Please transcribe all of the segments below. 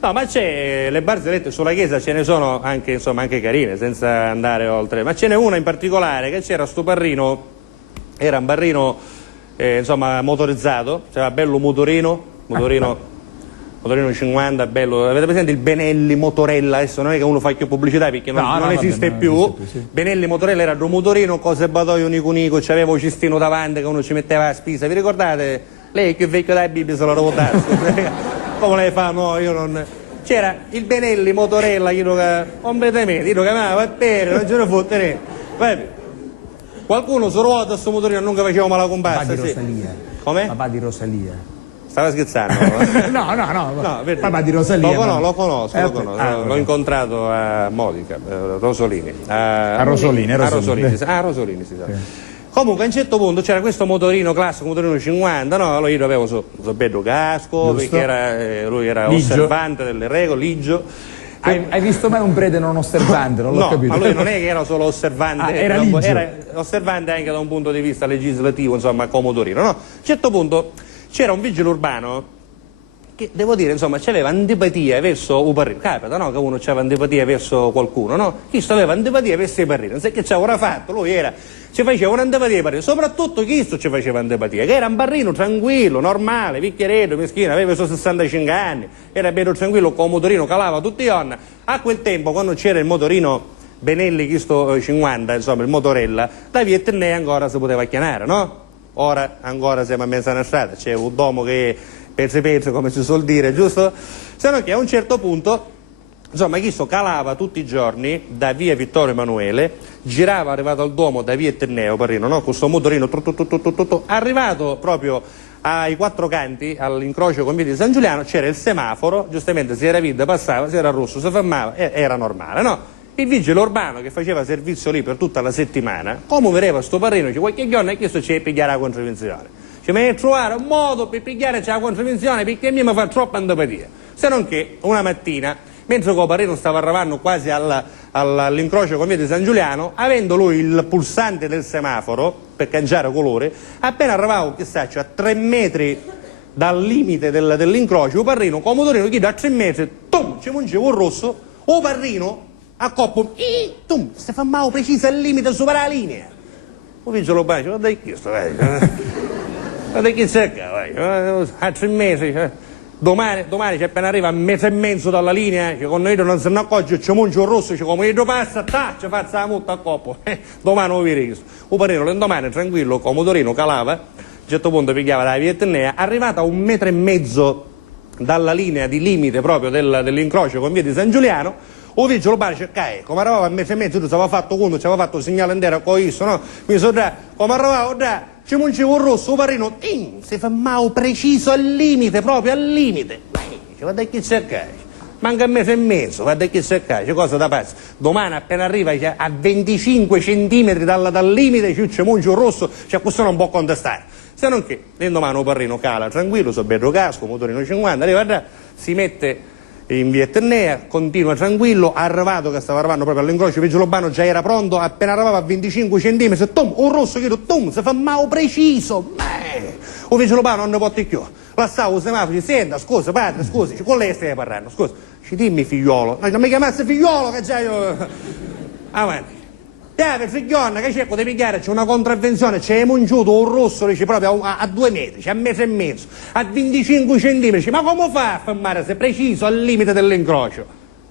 No, ma c'è, le barzellette sulla Chiesa ce ne sono anche, insomma, anche carine, senza andare oltre. Ma ce n'è una in particolare, che c'era sto barrino, era un barrino, insomma, motorizzato, c'era bello motorino 50, bello. Avete presente il Benelli Motorella? Adesso non è che uno fa più pubblicità perché non esiste più. Sì. Benelli Motorella era un motorino, cose batoio nico, c'aveva un cestino davanti che uno ci metteva a spisa. Vi ricordate? Lei è più vecchio della Bibbia, se lo ricordate? Come lei fa? No, io non... C'era il Benelli Motorella, io che completamente, io che va bene, non ce ne fotte niente. Qualcuno su ruota a sto motorino non faceva male la comparsa. Papà di Rosalia. Come? Papà di Rosalia. Stava scherzando? No, papà di Rosalia. Lo conosco. L'ho incontrato a Modica, Rosolini. A Rosolini, sì. Comunque a un certo punto c'era questo motorino classico, motorino 50, no? Allora io avevo so bello casco, giusto, perché lui era ligio, osservante delle regole, ligio. Hai visto mai un prete non osservante? Non l'ho capito. Ma lui non è che era solo osservante, era osservante anche da un punto di vista legislativo, insomma, come motorino, no? A un certo punto c'era un vigile urbano che, devo dire, insomma, aveva antipatia verso un parrino. Capita, no? Che uno aveva antipatia verso qualcuno, no? Questo aveva antipatia verso i parrini. Non sai che ci aveva fatto, lui ci faceva un'antipatia ai parrini. Soprattutto questo ci faceva antipatia, che era un parrino tranquillo, normale, picchieretto, meschino, aveva i suoi 65 anni, era bello tranquillo, con un motorino calava tutti i giorni. A quel tempo, quando c'era il motorino Benelli, questo 50, insomma, il motorella, da via Eternea ancora si poteva chiamare, no? Ora ancora siamo a mezza una strada, c'è un domo che pezzo come si suol dire, giusto? Se no che a un certo punto, insomma, questo calava tutti i giorni da via Vittorio Emanuele, girava, arrivato al Duomo da via Eterneo, parrino, no? Con questo motorino, arrivato proprio ai quattro canti, all'incrocio con via di San Giuliano, c'era il semaforo, giustamente se era verde passava, se era rosso si fermava, era normale, no? Il vigile urbano che faceva servizio lì per tutta la settimana, come vedeva sto parrino, dice qualche giorno e questo c'è pigliare la contravvenzione. Ci viene a trovare un modo per pigliare la contravvenzione perché mi fa troppa antipatia. Se non che una mattina, mentre il parrino stava arrivando quasi all'incrocio con via di San Giuliano, avendo lui il pulsante del semaforo per cambiare colore, appena arrivavo, chissà, a 3 metri dal limite dell'incrocio, il parrino con il motorino chiede a 3 metri, ci mungeva un rosso, o parrino a coppo, si fa male preciso al limite sopra la linea. O vigile urbano dice, guarda questo, guarda che cerca, a 3 mesi, domani appena arriva a mezzo e mezzo dalla linea, con noi non se ne accorge, ci munge un rosso, come io passa, ci faccia la multa a coppo, domani lo vedi questo. O parino l'indomani tranquillo, con il motorino calava, a un certo punto pigliava la via Eternea, arrivata a 1,5 metri dalla linea di limite proprio dell'incrocio con via di San Giuliano, o vigile urbano dice, come arrivava a 1,5 metri, tu ci aveva fatto conto, ci aveva fatto il segnale intero con isso, no? Quindi come arrivava, ci mungeva un rosso, un parrino, si fa male preciso al limite, proprio al limite. Dice, guarda che cercai, manca 1 mese e mezzo, guarda che cercai, c'è cosa da pazzo. Domani appena arriva a 25 centimetri dal limite, ci munge un rosso, questo non può contestare. Se non che, l'indomani un parrino cala, tranquillo, so bello casco, motorino 50, arriva, si mette in via Eternea, continua tranquillo, arrivato che stava arrivando proprio all'incrocio, il vigile urbano già era pronto, appena arrivava a 25 centimetri, un rosso che si fa male preciso, il vigile urbano non ne può più, lasciava il semaforo, dice, senta, scusa padre, scusi, con lei stai parlando, scusa, dimmi figliolo, non mi chiamassi figliolo che già io, avanti. Per figlionna che cerco di pigliare, c'è una contravvenzione, c'è mungiuto un rosso, dice proprio a 2 metri, c'è 1,5 metri, a 25 centimetri, ma come fa a fermare se preciso al limite dell'incrocio?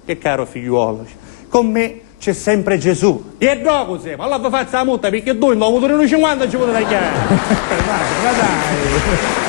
Che caro figliuolo, con me c'è sempre Gesù. E dopo siamo, allora vi faccio la multa perché tu in motorino 50 ci potete tagliare. Ma dai.